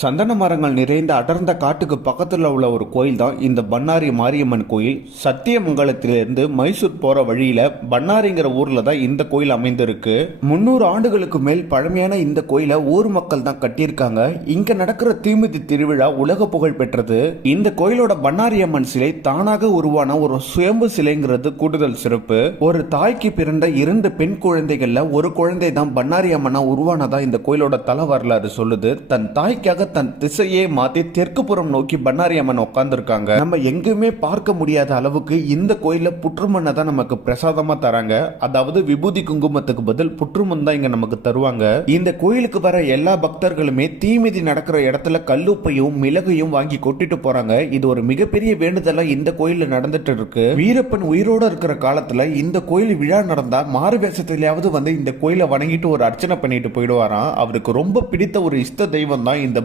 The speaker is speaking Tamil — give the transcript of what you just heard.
சந்தன மரங்கள் நிறைந்த அடர்ந்த காட்டுக்கு பக்கத்தில் உள்ள ஒரு கோயில் தான் இந்த பண்ணாரி மாரியம்மன் கோயில். சத்தியமங்கலத்திலிருந்து மைசூர் போற வழியில பண்ணாரிங்கிற ஊர்ல தான் இந்த கோயில் அமைந்திருக்கு. 300 ஆண்டுகளுக்கு மேல் பழமையான இந்த கோயிலை ஊர் மக்கள் தான் கட்டியிருக்காங்க. இங்க நடக்கிற தீமிதி திருவிழா உலக புகழ் பெற்றது. இந்த கோயிலோட பண்ணாரி அம்மன் சிலை தானாக உருவான ஒரு சுயம்பு சிலைங்கிறது கூடுதல் சிறப்பு. ஒரு தாய்க்கு பிறந்த 2 பெண் குழந்தைகள்ல ஒரு குழந்தை தான் பண்ணாரி அம்மனா உருவானதா இந்த கோயிலோட தல வரலாறு சொல்லுது. தன் தாய்க்காக தன் திசையே மாத்தி தெற்கு புறம் நோக்கி பண்ணாரி அம்மன் உட்கார்ந்துருக்காங்க. நம்ம எங்குமே பார்க்க முடியாத அளவுக்கு இந்த கோயில புற்றுமண்ணை தான் நமக்கு பிரசாதமா தராங்க. அதாவது விபூதி குங்குமத்துக்கு பதில் புற்றுமண் தான் இங்க நமக்கு தருவாங்க. இந்த கோயிலுக்கு வர எல்லா பக்தர்களுமே தீமிதி நடக்கிற இடத்துல கல்லுப்பையும் மிளகையும் வாங்கி கொட்டிட்டு போறாங்க. இது ஒரு மிகப்பெரிய வேண்டுதலா இந்த கோயில்ல நடந்துட்டு இருக்கு. வீரப்பன் உயிரோட இருக்கிற காலத்துல இந்த கோயில் விழா நடந்தா மாறு வேஷத்திலேயாவது வந்து இந்த கோயிலை வணங்கிட்டு ஒரு அர்ச்சனை பண்ணிட்டு போயிடுவாராம். அவருக்கு ரொம்ப பிடித்த ஒரு இஷ்ட தெய்வம் தான் இந்த